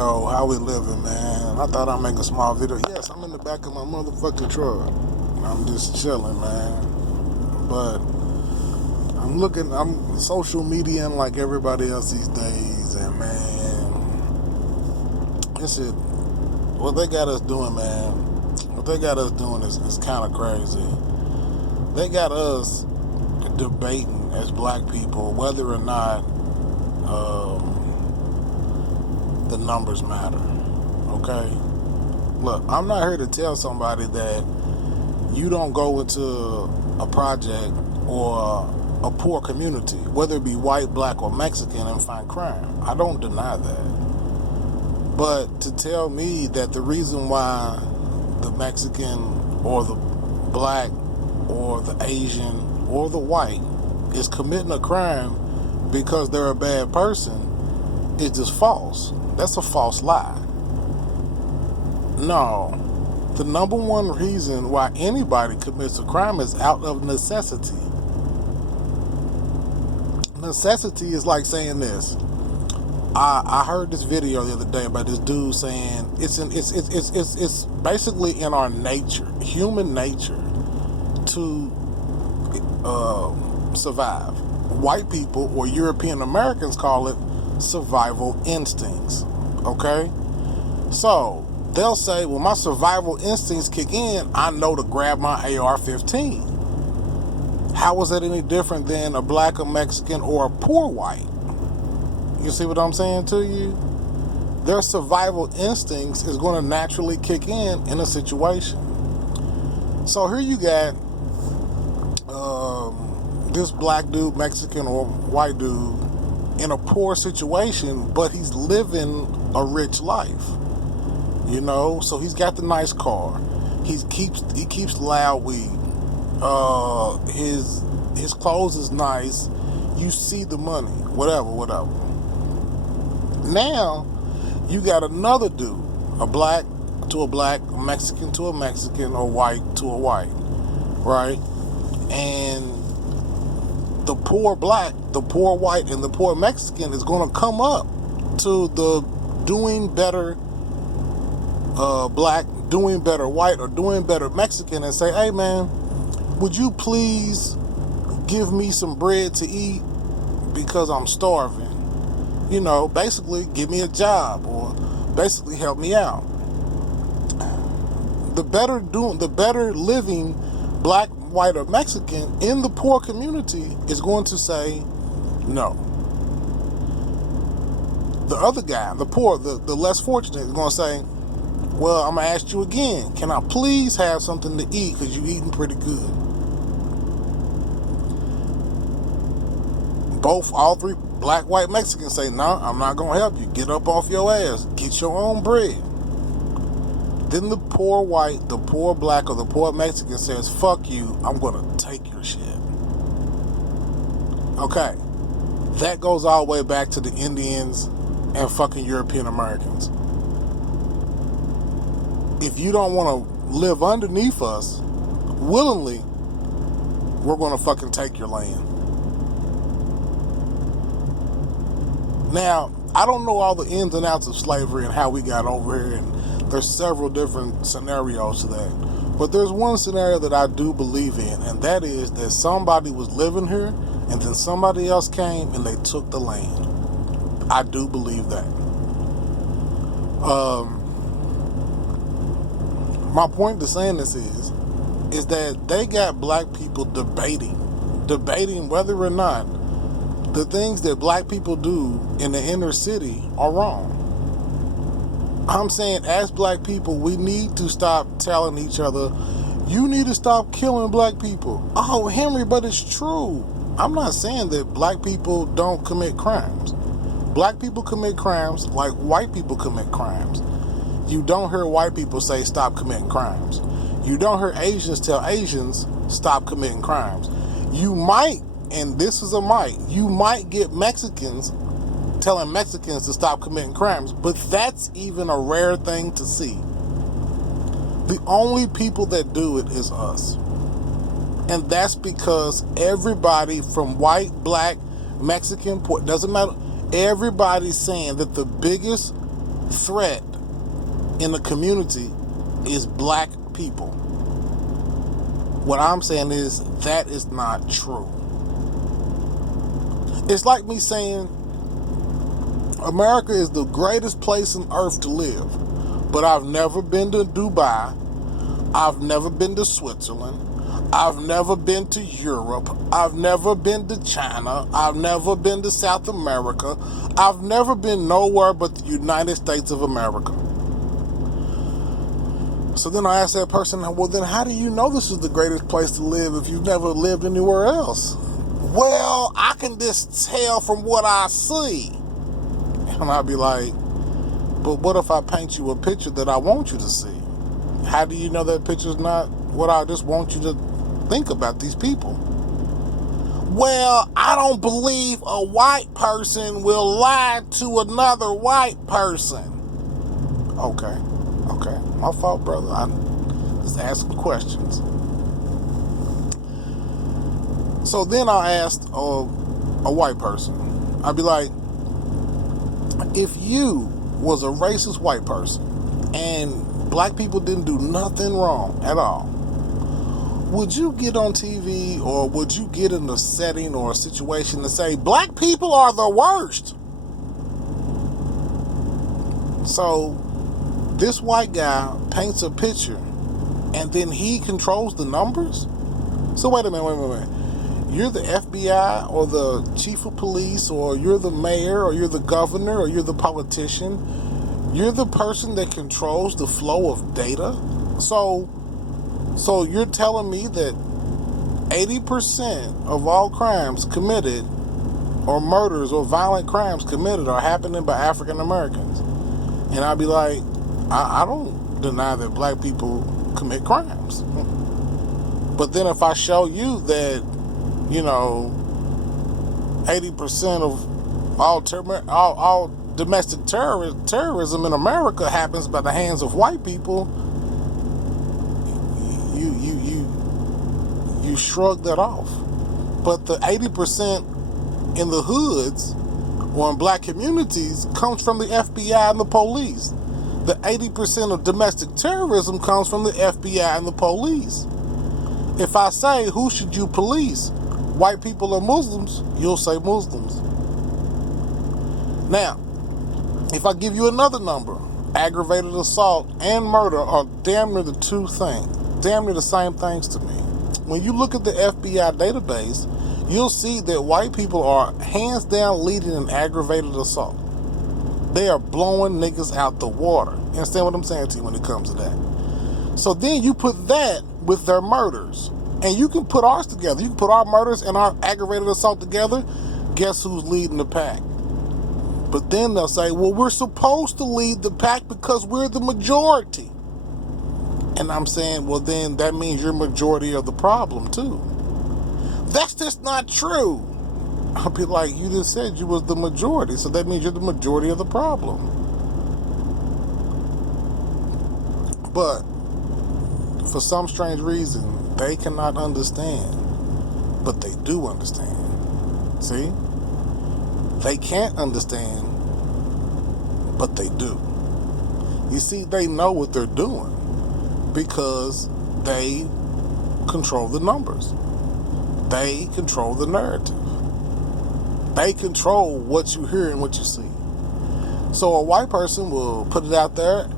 Yo, how we living, man? I thought I'd make a small video. Yes, I'm in the back of my motherfucking truck. I'm just chilling, man. But I'm social mediaing like everybody else these days, and man, this shit, what they got us doing, man, what they got us doing is kind of crazy. They got us debating as black people whether or not the numbers matter, okay? Look, I'm not here to tell somebody that you don't go into a project or a poor community, whether it be white, black, or Mexican, and find crime. I don't deny that. But to tell me that the reason why the Mexican or the black or the Asian or the white is committing a crime because they're a bad person is just false. That's a false lie. No. The number one reason why anybody commits a crime is out of necessity. Necessity is like saying this. I heard this video the other day about this dude saying it's basically in our nature, human nature, to survive. White people or European Americans call it survival instincts. Okay? So they'll say, well, my survival instincts kick in, I know to grab my AR-15. How is that any different than a black, a Mexican, or a poor white? You see what I'm saying to you? Their survival instincts is going to naturally kick in a situation. So here you got this black dude, Mexican or white dude, in a poor situation, but he's living a rich life. You know, so he's got the nice car. He keeps loud weed. His clothes is nice. You see the money, whatever. Now you got another dude, a black to a black, a Mexican to a Mexican, or white to a white, right? And the poor black, the poor white, and the poor Mexican is going to come up to the doing better black, doing better white, or doing better Mexican and say, hey man, would you please give me some bread to eat because I'm starving? You know, basically give me a job, or basically help me out. The better living black, white, or Mexican in the poor community is going to say no. The other guy, the poor, the less fortunate, is going to say, well, I'm going to ask you again, can I please have something to eat because you're eating pretty good? All three, black, white, Mexican, say, no, I'm not going to help you. Get up off your ass. Get your own bread. Then the poor white, the poor black, or the poor Mexican says, fuck you, I'm going to take your shit. Okay. That goes all the way back to the Indians and fucking European Americans. If you don't want to live underneath us, willingly, we're going to fucking take your land. Now, I don't know all the ins and outs of slavery and how we got over here, and there's several different scenarios to that. But there's one scenario that I do believe in, and that is that somebody was living here, and then somebody else came and they took the land. I do believe that. My point to saying this is that they got black people debating whether or not the things that black people do in the inner city are wrong. I'm saying, as black people, we need to stop telling each other, you need to stop killing black people. Oh, Henry, but it's true. I'm not saying that black people don't commit crimes. Black people commit crimes like white people commit crimes. You don't hear white people say stop committing crimes. You don't hear Asians tell Asians stop committing crimes. You might, and this is a might, you might get Mexicans telling Mexicans to stop committing crimes, but that's even a rare thing to see. The only people that do it is us. And that's because everybody from white, black, Mexican, doesn't matter, everybody's saying that the biggest threat in the community is black people. What I'm saying is that is not true. It's like me saying America is the greatest place on earth to live, but I've never been to Dubai, I've never been to Switzerland, I've never been to Europe, I've never been to China, I've never been to South America, I've never been nowhere but the United States of America. So then I asked that person, well then how do you know this is the greatest place to live if you've never lived anywhere else? Well, I can just tell from what I see. And I'd be like, but what if I paint you a picture that I want you to see? How do you know that picture's not what I just want you to think about these people? Well, I don't believe a white person will lie to another white person. Okay, my fault, brother. I'm just asking questions. So then I asked a white person, I'd be like, if you was a racist white person and black people didn't do nothing wrong at all, would you get on TV or would you get in a setting or a situation to say, black people are the worst? So this white guy paints a picture and then he controls the numbers? So wait a minute. You're the FBI or the chief of police or you're the mayor or you're the governor or you're the politician. You're the person that controls the flow of data. So you're telling me that 80% of all crimes committed or murders or violent crimes committed are happening by African Americans. And I'd be like, I don't deny that black people commit crimes. But then if I show you that 80% of all domestic terrorism in America happens by the hands of white people, you shrug that off. But the 80% in the hoods or in black communities comes from the FBI and the police. The 80% of domestic terrorism comes from the FBI and the police. If I say, who should you police? White people or Muslims? You'll say Muslims. Now, if I give you another number, aggravated assault and murder are damn near the same things to me. When you look at the FBI database, you'll see that white people are hands down leading in aggravated assault. They are blowing niggas out the water. You understand what I'm saying to you when it comes to that? So then you put that with their murders. And you can put ours together. You can put our murders and our aggravated assault together. Guess who's leading the pack? But then they'll say, well, we're supposed to lead the pack because we're the majority. And I'm saying, well, then that means you're majority of the problem too. That's just not true. I'll be like, you just said you was the majority, so that means you're the majority of the problem. But for some strange reason, they cannot understand, but they do understand. See? They can't understand, but they do. You see, they know what they're doing because they control the numbers. They control the narrative. They control what you hear and what you see. So a white person will put it out there,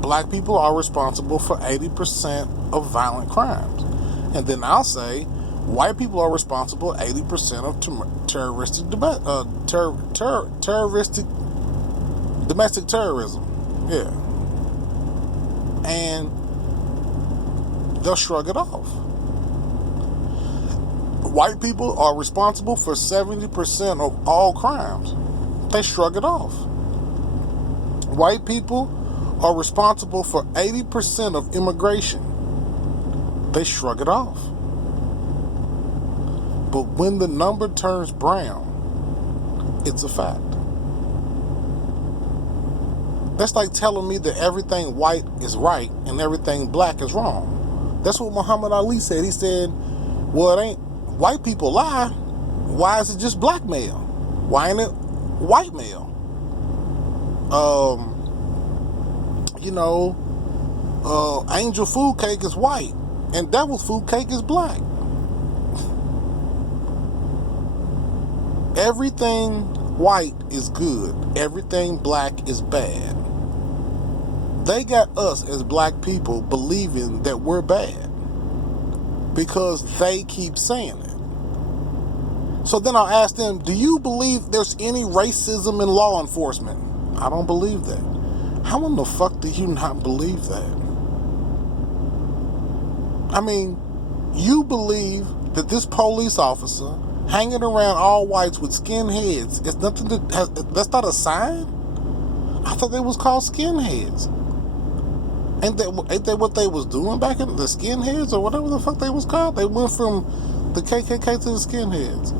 black people are responsible for 80% of violent crimes. And then I'll say, white people are responsible 80% of terroristic domestic terrorism. Yeah. And they'll shrug it off. White people are responsible for 70% of all crimes. They shrug it off. White people are responsible for 80% of immigration. They shrug it off. But when the number turns brown, it's a fact. That's like telling me that everything white is right and everything black is wrong. That's what Muhammad Ali said. He said, well, it ain't white people lie. Why is it just black male? Why ain't it white male? angel food cake is white and devil's food cake is black. Everything white is good. Everything black is bad. They got us as black people believing that we're bad because they keep saying it. So then I'll ask them, do you believe there's any racism in law enforcement? I don't believe that. How in the fuck do you not believe that? I mean, you believe that this police officer hanging around all whites with skinheads is nothing that's not a sign? I thought they was called skinheads. Ain't that what they was doing back in the skinheads or whatever the fuck they was called? They went from the KKK to the skinheads.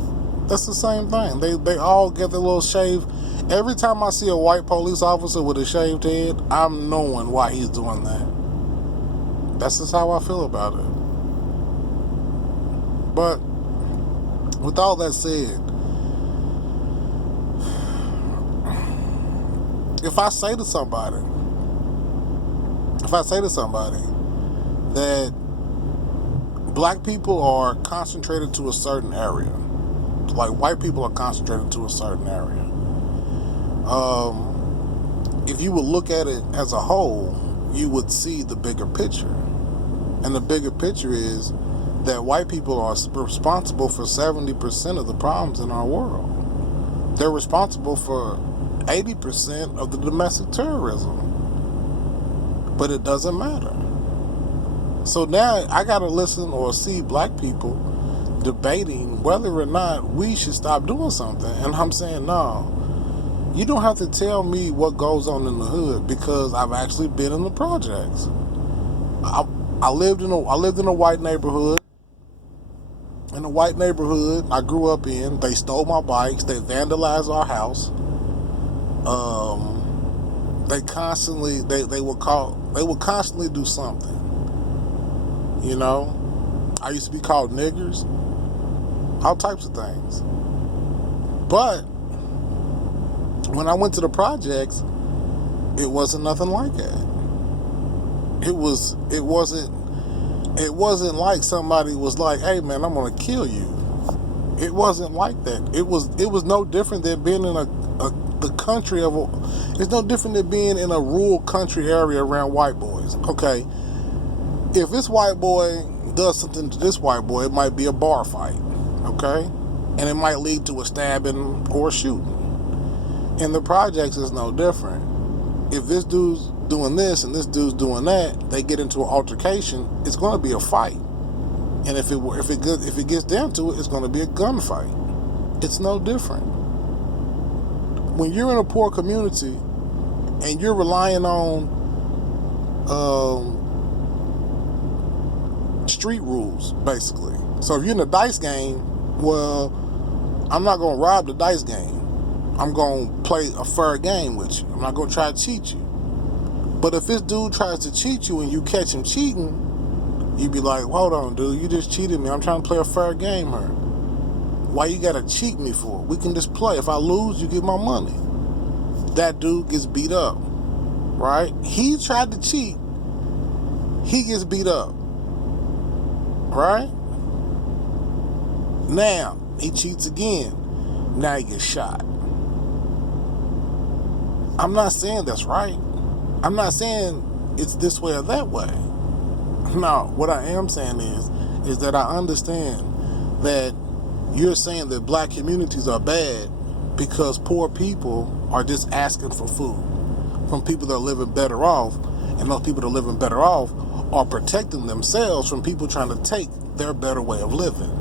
That's the same thing. They all get their little shave. Every time I see a white police officer with a shaved head, I'm knowing why he's doing that. That's just how I feel about it. But with all that said, if I say to somebody that black people are concentrated to a certain area, like white people are concentrated to a certain area, if you would look at it as a whole, you would see the bigger picture. And the bigger picture is that white people are responsible for 70% of the problems in our world. They're responsible for 80% of the domestic terrorism. But it doesn't matter. So now I gotta listen or see black people debating whether or not we should stop doing something. And I'm saying, no, you don't have to tell me what goes on in the hood because I've actually been in the projects. I lived in a white neighborhood. In a white neighborhood I grew up in, they stole my bikes, they vandalized our house. They constantly they would constantly do something. I used to be called niggers, all types of things. But when I went to the projects, it wasn't nothing like that. It wasn't like somebody was like, "Hey man, I'm gonna kill you." It wasn't like that. It was no different than being in the country it's no different than being in a rural country area around white boys. Okay, if this white boy does something to this white boy, it might be a bar fight. Okay, and it might lead to a stabbing or a shooting. In the projects, it's no different. If this dude's doing this and this dude's doing that, they get into an altercation, it's going to be a fight. And if it gets down to it, it's going to be a gunfight. It's no different. When you're in a poor community and you're relying on street rules, basically. So if you're in a dice game, well, I'm not going to rob the dice game. I'm going to play a fair game with you. I'm not going to try to cheat you. But if this dude tries to cheat you and you catch him cheating, you be like, hold on, dude, you just cheated me. I'm trying to play a fair game here. Why you got to cheat me for? We can just play. If I lose, you get my money. That dude gets beat up, right? He tried to cheat. He gets beat up, right? Now, he cheats again. Now he gets shot. I'm not saying that's right. I'm not saying it's this way or that way. No, what I am saying is that I understand that you're saying that black communities are bad because poor people are just asking for food from people that are living better off, and those people that are living better off are protecting themselves from people trying to take their better way of living.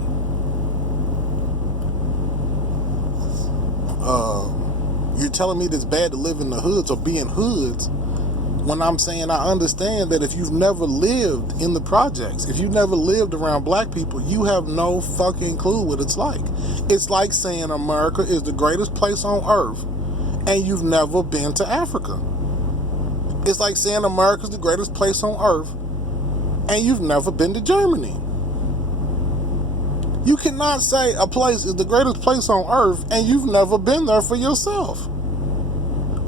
You're telling me that it's bad to live in the hoods or be in hoods when I'm saying I understand that if you've never lived in the projects, if you've never lived around black people, you have no fucking clue what it's like. It's like saying America is the greatest place on earth and you've never been to Africa. It's like saying America's the greatest place on earth and you've never been to Germany. You cannot say a place is the greatest place on earth and you've never been there for yourself.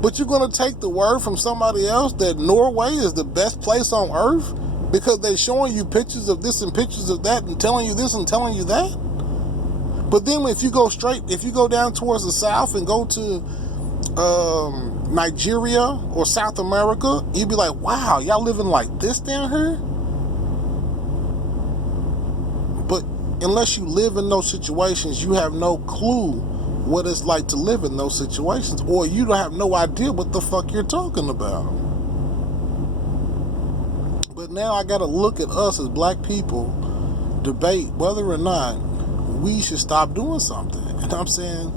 But you're going to take the word from somebody else that Norway is the best place on earth because they're showing you pictures of this and pictures of that and telling you this and telling you that? But then if you go down towards the south and go to Nigeria or South America, you'd be like, wow, y'all living like this down here? But unless you live in those situations, you have no clue what it's like to live in those situations, or you don't have no idea what the fuck you're talking about. But now I gotta look at us as black people, debate whether or not we should stop doing something. And I'm saying,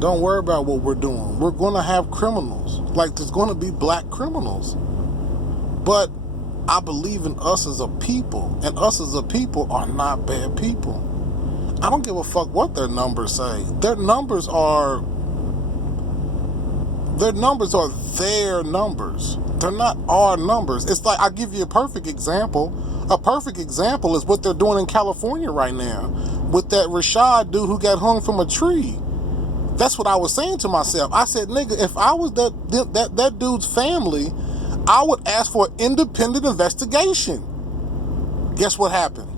don't worry about what we're doing. We're gonna have criminals. Like, there's gonna be black criminals. But I believe in us as a people, and us as a people are not bad people. I don't give a fuck what their numbers say. Their numbers are their numbers. They're not our numbers. It's like, I'll give you a perfect example. A perfect example is what they're doing in California right now with that Rashad dude who got hung from a tree. That's what I was saying to myself. I said, nigga, if I was that dude's family, I would ask for an independent investigation. Guess what happened?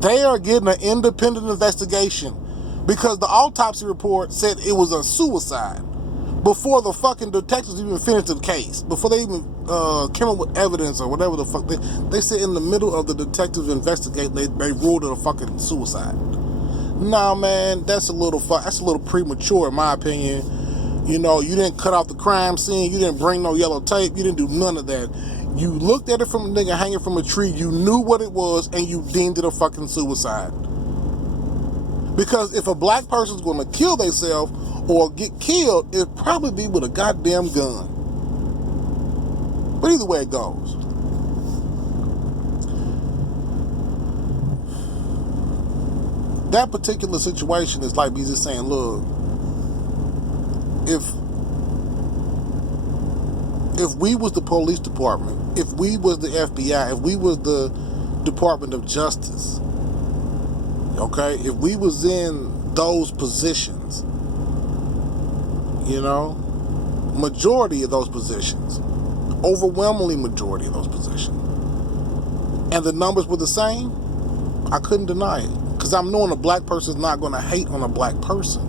They are getting an independent investigation because the autopsy report said it was a suicide before the fucking detectives even finished the case, before they even came up with evidence or whatever the fuck. They said in the middle of the detectives investigating, they ruled it a fucking suicide. Nah, man, that's a little premature in my opinion. You know, you didn't cut off the crime scene, you didn't bring no yellow tape, you didn't do none of that. You looked at it from a nigga hanging from a tree, you knew what it was, and you deemed it a fucking suicide. Because if a black person's gonna kill themselves or get killed, it'd probably be with a goddamn gun. But either way it goes. That particular situation is like me just saying, look, if we was the police department, if we was the FBI, if we was the Department of Justice, okay, if we was in those positions, you know, majority of those positions, overwhelmingly majority of those positions, and the numbers were the same, I couldn't deny it. Because I'm knowing a black person's not going to hate on a black person,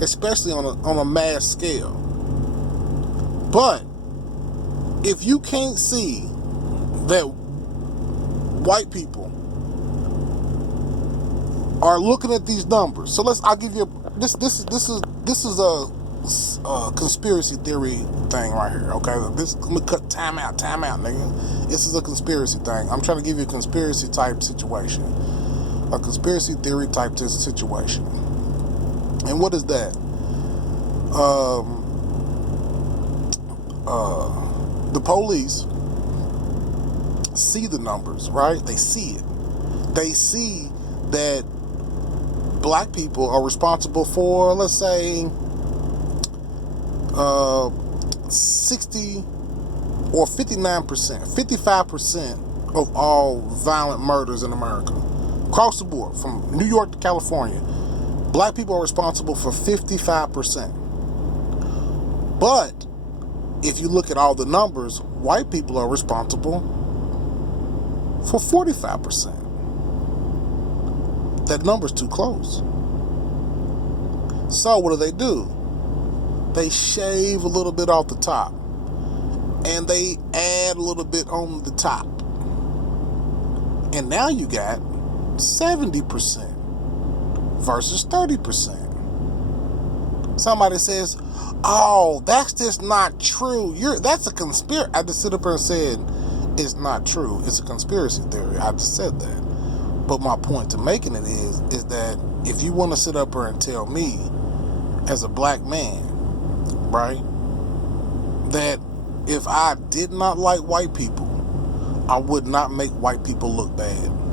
especially on a mass scale. But if you can't see that white people are looking at these numbers, so I'll give you this is a conspiracy theory thing right here. Okay, let me cut time out, nigga. This is a conspiracy thing. I'm trying to give you a conspiracy type situation, a conspiracy theory type situation. And what is that? The police see the numbers, right? They see it. They see that black people are responsible for, let's say, 60 or 59%, 55% of all violent murders in America. Across the board, from New York to California, black people are responsible for 55%. But if you look at all the numbers, white people are responsible for 45%. That number's too close. So what do? They shave a little bit off the top, and they add a little bit on the top. And now you got 70% versus 30%. Somebody says, oh, that's just not true. That's a conspiracy. I just sit up here and said, it's not true. It's a conspiracy theory. I just said that. But my point to making it is that if you want to sit up here and tell me, as a black man, right, that if I did not like white people, I would not make white people look bad.